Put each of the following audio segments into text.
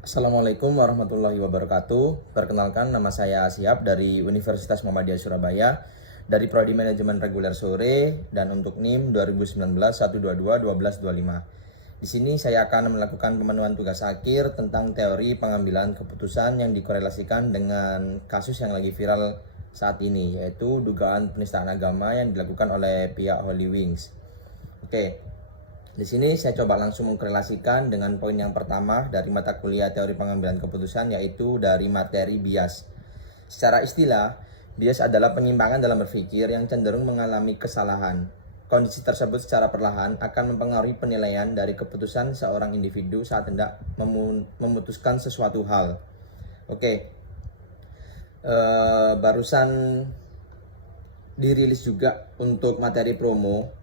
Assalamualaikum warahmatullahi wabarakatuh. Perkenalkan, nama saya Siap dari Universitas Muhammadiyah Surabaya dari Prodi Manajemen Reguler Sore dan untuk NIM 2019 122 1225. Di sini saya akan melakukan pemenuhan tugas akhir tentang teori pengambilan keputusan yang dikorelasikan dengan kasus yang lagi viral saat ini, yaitu dugaan penistaan agama yang dilakukan oleh pihak Holy Wings. Oke, di sini saya coba langsung mengkorelasikan dengan poin yang pertama dari mata kuliah teori pengambilan keputusan, yaitu dari materi bias. Secara istilah, bias adalah penyimpangan dalam berpikir yang cenderung mengalami kesalahan. Kondisi tersebut secara perlahan akan mempengaruhi penilaian dari keputusan seorang individu saat hendak memutuskan sesuatu hal. Oke, barusan dirilis juga untuk materi promo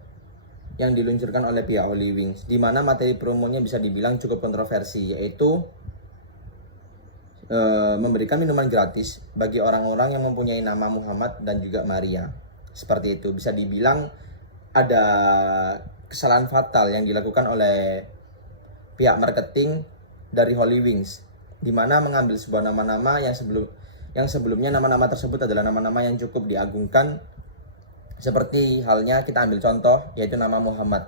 yang diluncurkan oleh pihak Holy Wings, di mana materi promonya bisa dibilang cukup kontroversi, yaitu memberikan minuman gratis bagi orang-orang yang mempunyai nama Muhammad dan juga Maria. Seperti itu, bisa dibilang ada kesalahan fatal yang dilakukan oleh pihak marketing dari Holy Wings, di mana mengambil sebuah nama-nama yang sebelumnya nama-nama tersebut adalah nama-nama yang cukup diagungkan. Seperti halnya kita ambil contoh, yaitu nama Muhammad.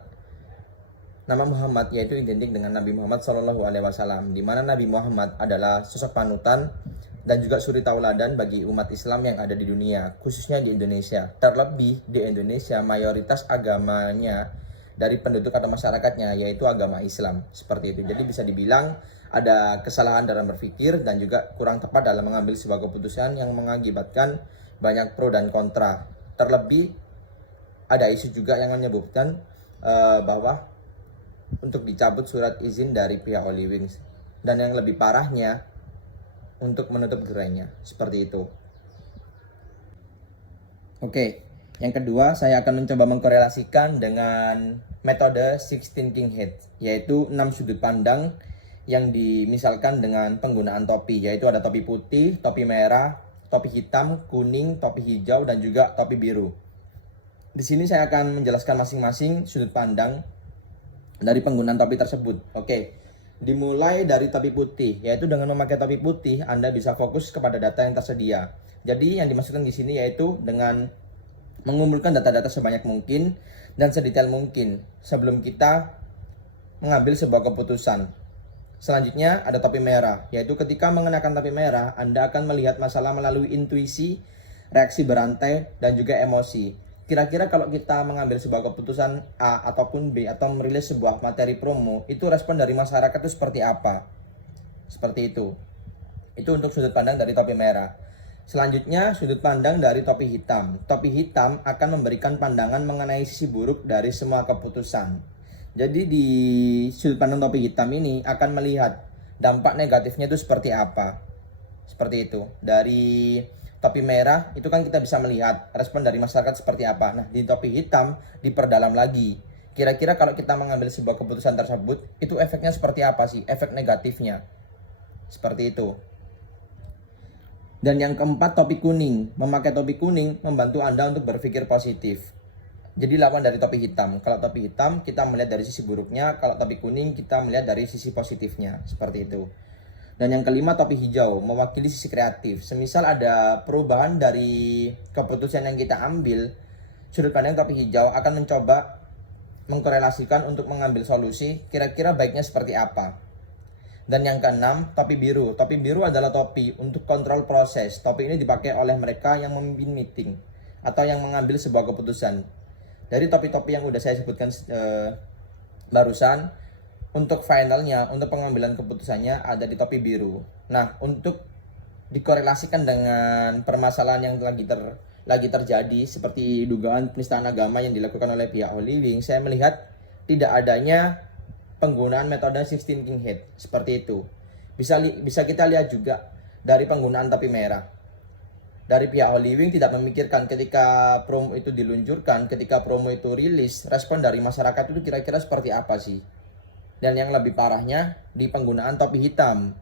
Nama Muhammad yaitu identik dengan Nabi Muhammad SAW, di mana Nabi Muhammad adalah sosok panutan dan juga suri tauladan bagi umat Islam yang ada di dunia, khususnya di Indonesia. Terlebih di Indonesia, mayoritas agamanya dari penduduk atau masyarakatnya yaitu agama Islam. Seperti itu. Jadi bisa dibilang ada kesalahan dalam berpikir dan juga kurang tepat dalam mengambil sebuah keputusan yang mengakibatkan banyak pro dan kontra. Terlebih ada isu juga yang menyebutkan bahwa untuk dicabut surat izin dari pihak Holy Wings, dan yang lebih parahnya untuk menutup gerainya. Seperti itu. Oke, yang kedua saya akan mencoba mengkorelasikan dengan metode Six Thinking Heads, yaitu 6 sudut pandang yang dimisalkan dengan penggunaan topi, yaitu ada topi putih, topi merah, topi hitam, kuning, topi hijau, dan juga topi biru. Di sini saya akan menjelaskan masing-masing sudut pandang dari penggunaan topi tersebut. Oke, dimulai dari topi putih, yaitu dengan memakai topi putih Anda bisa fokus kepada data yang tersedia. Jadi yang dimaksudkan di sini yaitu dengan mengumpulkan data-data sebanyak mungkin dan sedetail mungkin sebelum kita mengambil sebuah keputusan. Selanjutnya ada topi merah, yaitu ketika mengenakan topi merah, Anda akan melihat masalah melalui intuisi, reaksi berantai, dan juga emosi. Kira-kira kalau kita mengambil sebuah keputusan A ataupun B atau merilis sebuah materi promo, itu respon dari masyarakat itu seperti apa? Seperti itu. Itu untuk sudut pandang dari topi merah. Selanjutnya sudut pandang dari topi hitam. Topi hitam akan memberikan pandangan mengenai sisi buruk dari semua keputusan. Jadi di sudut pandang topi hitam ini akan melihat dampak negatifnya itu seperti apa. Seperti itu. Dari topi merah itu kan kita bisa melihat respon dari masyarakat seperti apa. Nah, di topi hitam diperdalam lagi. Kira-kira kalau kita mengambil sebuah keputusan tersebut, itu efeknya seperti apa sih? Efek negatifnya. Seperti itu. Dan yang keempat, topi kuning. Memakai topi kuning membantu Anda untuk berpikir positif. Jadi lawan dari topi hitam. Kalau topi hitam kita melihat dari sisi buruknya, kalau topi kuning kita melihat dari sisi positifnya. Seperti itu. Dan yang kelima, topi hijau, mewakili sisi kreatif. Semisal ada perubahan dari keputusan yang kita ambil, sudut pandang topi hijau akan mencoba mengkorelasikan untuk mengambil solusi, kira-kira baiknya seperti apa. Dan yang keenam, topi biru. Topi biru adalah topi untuk kontrol proses. Topi ini dipakai oleh mereka yang memimpin meeting atau yang mengambil sebuah keputusan. Dari topi-topi yang udah saya sebutkan barusan, untuk finalnya, untuk pengambilan keputusannya ada di topi biru. Nah, untuk dikorelasikan dengan permasalahan yang lagi terjadi seperti dugaan penistaan agama yang dilakukan oleh pihak Holy Wings, saya melihat tidak adanya penggunaan metode Six Thinking Head seperti itu. Bisa kita lihat juga dari penggunaan topi merah. Dari pihak Holy Wings tidak memikirkan ketika promo itu diluncurkan, ketika promo itu rilis, respon dari masyarakat itu kira-kira seperti apa sih? Dan yang lebih parahnya di penggunaan topi hitam.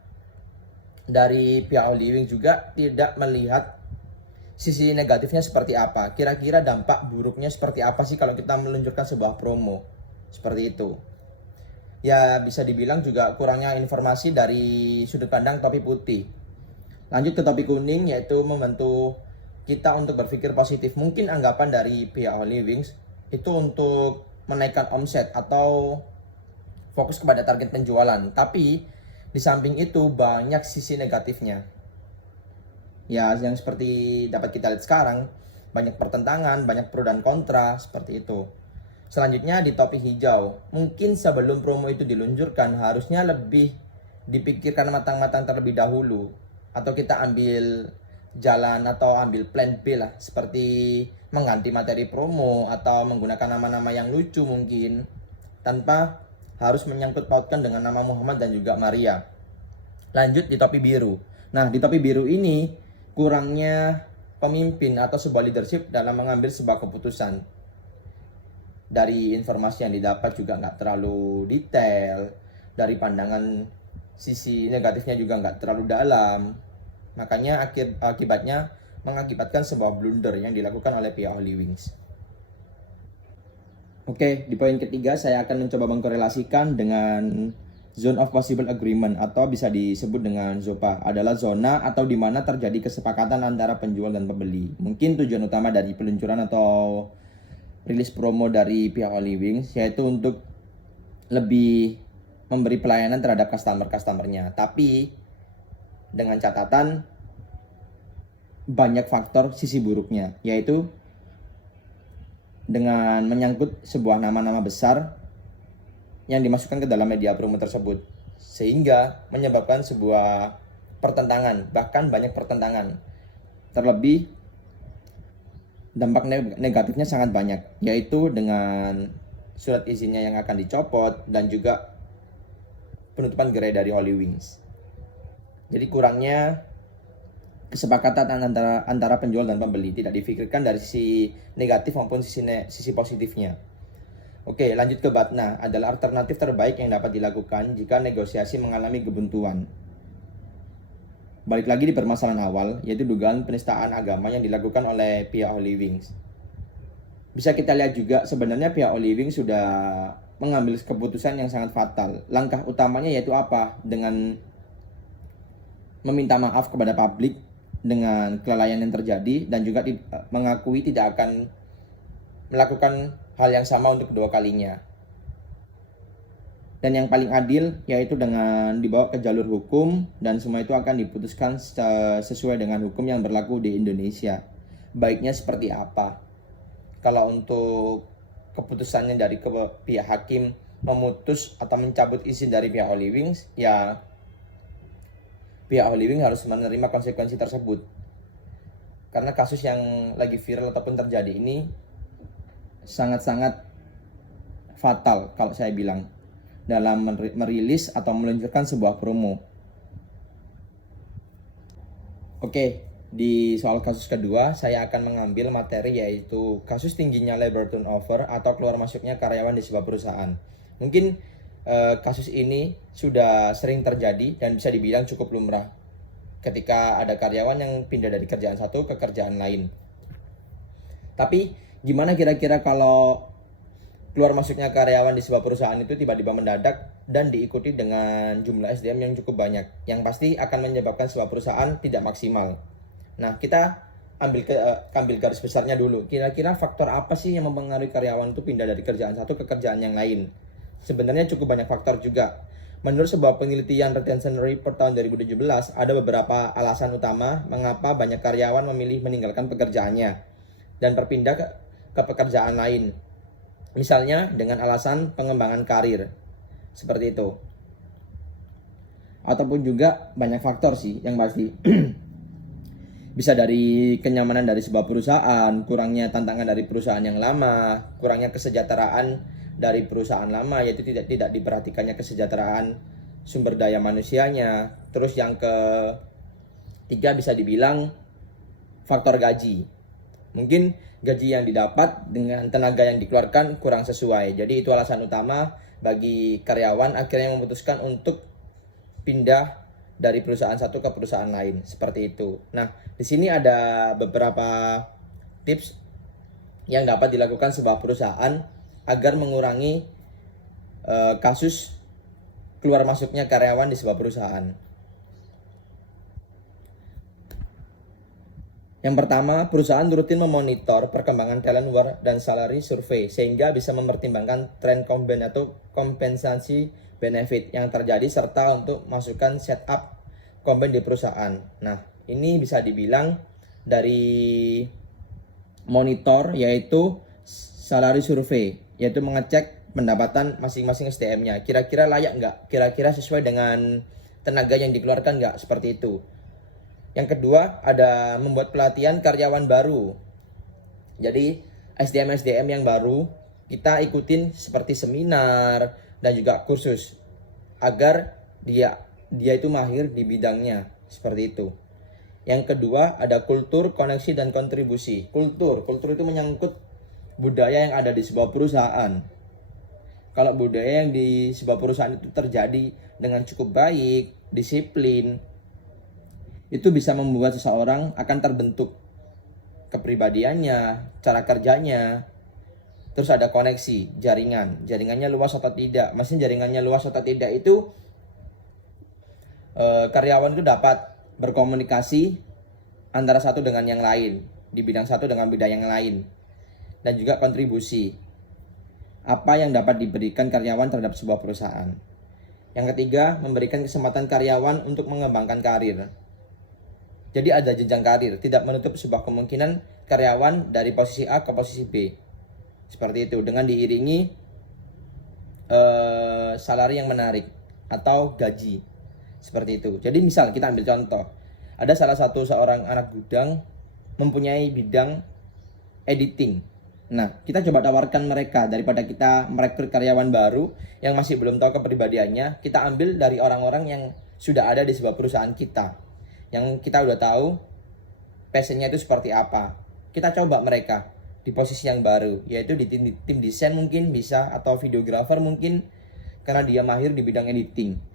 Dari pihak Holy Wings juga tidak melihat sisi negatifnya seperti apa. Kira-kira dampak buruknya seperti apa sih kalau kita meluncurkan sebuah promo. Seperti itu. Ya bisa dibilang juga kurangnya informasi dari sudut pandang topi putih. Lanjut ke topi kuning, yaitu membantu kita untuk berpikir positif. Mungkin anggapan dari pihak Holy Wings itu untuk menaikkan omset atau fokus kepada target penjualan. Tapi di samping itu banyak sisi negatifnya. Ya, yang seperti dapat kita lihat sekarang, banyak pertentangan, banyak pro dan kontra, seperti itu. Selanjutnya di topi hijau, mungkin sebelum promo itu diluncurkan harusnya lebih dipikirkan matang-matang terlebih dahulu, atau kita ambil jalan atau ambil plan B lah, seperti mengganti materi promo atau menggunakan nama-nama yang lucu mungkin, tanpa harus menyangkut pautkan dengan nama Muhammad dan juga Maria. Lanjut di topi biru. Nah, di topi biru ini kurangnya pemimpin atau sebuah leadership dalam mengambil sebuah keputusan. Dari informasi yang didapat juga nggak terlalu detail, dari pandangan sisi negatifnya juga nggak terlalu dalam, makanya akibatnya mengakibatkan sebuah blunder yang dilakukan oleh pihak Holy Wings. Oke, di poin ketiga saya akan mencoba mengkorelasikan dengan Zone of Possible Agreement atau bisa disebut dengan ZOPA, adalah zona atau di mana terjadi kesepakatan antara penjual dan pembeli. Mungkin tujuan utama dari peluncuran atau rilis promo dari pihak Holy Wings yaitu untuk lebih memberi pelayanan terhadap customer-customernya, tapi dengan catatan banyak faktor sisi buruknya, yaitu dengan menyangkut sebuah nama-nama besar yang dimasukkan ke dalam media promo tersebut, sehingga menyebabkan sebuah pertentangan, bahkan banyak pertentangan. Terlebih dampak negatifnya sangat banyak, yaitu dengan surat izinnya yang akan dicopot dan juga penutupan gerai dari Holy Wings. Jadi kurangnya kesepakatan antara penjual dan pembeli, tidak difikirkan dari sisi negatif maupun sisi positifnya. Oke, lanjut ke Batna, adalah alternatif terbaik yang dapat dilakukan jika negosiasi mengalami kebuntuan. Balik lagi di permasalahan awal, yaitu dugaan penistaan agama yang dilakukan oleh pihak Holy Wings. Bisa kita lihat juga sebenarnya pihak Holy Wings sudah mengambil keputusan yang sangat fatal. Langkah utamanya yaitu apa? Dengan meminta maaf kepada publik dengan kelalaian yang terjadi dan juga mengakui tidak akan melakukan hal yang sama untuk kedua kalinya. Dan yang paling adil yaitu dengan dibawa ke jalur hukum dan semua itu akan diputuskan sesuai dengan hukum yang berlaku di Indonesia. Baiknya seperti apa? Kalau untuk keputusannya dari pihak hakim memutus atau mencabut izin dari pihak Holy Wings, ya pihak Holy Wings harus menerima konsekuensi tersebut. Karena kasus yang lagi viral ataupun terjadi ini sangat-sangat fatal kalau saya bilang dalam merilis atau meluncurkan sebuah promo. Oke, di soal kasus kedua saya akan mengambil materi yaitu kasus tingginya labor turnover atau keluar masuknya karyawan di sebuah perusahaan. Mungkin kasus ini sudah sering terjadi dan bisa dibilang cukup lumrah ketika ada karyawan yang pindah dari kerjaan satu ke kerjaan lain. Tapi gimana kira-kira kalau keluar masuknya karyawan di sebuah perusahaan itu tiba-tiba mendadak dan diikuti dengan jumlah SDM yang cukup banyak, yang pasti akan menyebabkan sebuah perusahaan tidak maksimal. Nah, kita ambil garis besarnya dulu. Kira-kira faktor apa sih yang mempengaruhi karyawan itu pindah dari kerjaan satu ke kerjaan yang lain? Sebenarnya cukup banyak faktor juga. Menurut sebuah penelitian retention rate per tahun 2017, ada beberapa alasan utama mengapa banyak karyawan memilih meninggalkan pekerjaannya dan berpindah ke pekerjaan lain. Misalnya dengan alasan pengembangan karir, seperti itu. Ataupun juga banyak faktor sih yang pasti. Bisa dari kenyamanan dari sebuah perusahaan, kurangnya tantangan dari perusahaan yang lama, kurangnya kesejahteraan dari perusahaan lama, yaitu tidak diperhatikannya kesejahteraan sumber daya manusianya. Terus yang ketiga bisa dibilang faktor gaji. Mungkin gaji yang didapat dengan tenaga yang dikeluarkan kurang sesuai. Jadi itu alasan utama bagi karyawan akhirnya memutuskan untuk pindah dari perusahaan satu ke perusahaan lain, seperti itu. Nah, di sini ada beberapa tips yang dapat dilakukan sebuah perusahaan agar mengurangi kasus keluar masuknya karyawan di sebuah perusahaan. Yang pertama, perusahaan rutin memonitor perkembangan talent war dan salary survey sehingga bisa mempertimbangkan tren atau kompensasi benefit yang terjadi serta untuk masukkan setup komben di perusahaan. Nah, ini bisa dibilang dari monitor yaitu salary survey, yaitu mengecek pendapatan masing-masing SDM-nya. Kira-kira layak nggak? Kira-kira sesuai dengan tenaga yang dikeluarkan nggak? Seperti itu. Yang kedua, ada membuat pelatihan karyawan baru. Jadi, SDM-SDM yang baru, kita ikutin seperti seminar dan juga kursus. Agar dia itu mahir di bidangnya. Seperti itu. Yang kedua, ada kultur, koneksi, dan kontribusi. Kultur itu menyangkut budaya yang ada di sebuah perusahaan. Kalau budaya yang di sebuah perusahaan itu terjadi dengan cukup baik, disiplin, itu bisa membuat seseorang akan terbentuk kepribadiannya, cara kerjanya. Terus ada koneksi, jaringannya luas atau tidak. Maksudnya jaringannya luas atau tidak itu karyawan itu dapat berkomunikasi antara satu dengan yang lain, di bidang satu dengan bidang yang lain. Dan juga kontribusi, apa yang dapat diberikan karyawan terhadap sebuah perusahaan. Yang ketiga, memberikan kesempatan karyawan untuk mengembangkan karir. Jadi ada jenjang karir, tidak menutup sebuah kemungkinan karyawan dari posisi A ke posisi B. Seperti itu, dengan diiringi salary yang menarik atau gaji. Seperti itu. Jadi misal kita ambil contoh, ada salah satu seorang anak gudang mempunyai bidang editing. Nah, kita coba tawarkan mereka, daripada kita merekrut karyawan baru yang masih belum tahu kepribadiannya, kita ambil dari orang-orang yang sudah ada di sebuah perusahaan kita, yang kita udah tahu passionnya itu seperti apa. Kita coba mereka di posisi yang baru, yaitu di tim desain mungkin bisa, atau videographer mungkin, karena dia mahir di bidang editing.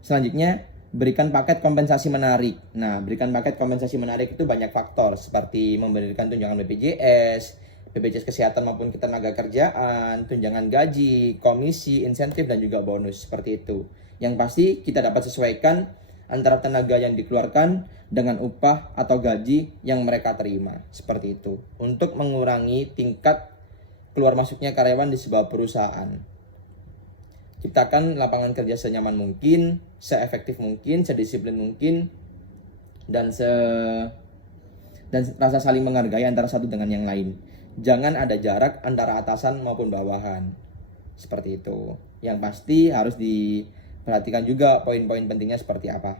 Selanjutnya, berikan paket kompensasi menarik. Nah, berikan paket kompensasi menarik itu banyak faktor, seperti memberikan tunjangan BPJS kesehatan maupun ketenaga kerjaan, tunjangan gaji, komisi, insentif, dan juga bonus. Seperti itu. Yang pasti kita dapat sesuaikan antara tenaga yang dikeluarkan dengan upah atau gaji yang mereka terima. Seperti itu. Untuk mengurangi tingkat keluar masuknya karyawan di sebuah perusahaan. Ciptakan lapangan kerja senyaman mungkin, seefektif mungkin, sedisiplin mungkin, dan rasa saling menghargai antara satu dengan yang lain. Jangan ada jarak antara atasan maupun bawahan. Seperti itu. Yang pasti harus diperhatikan juga poin-poin pentingnya seperti apa.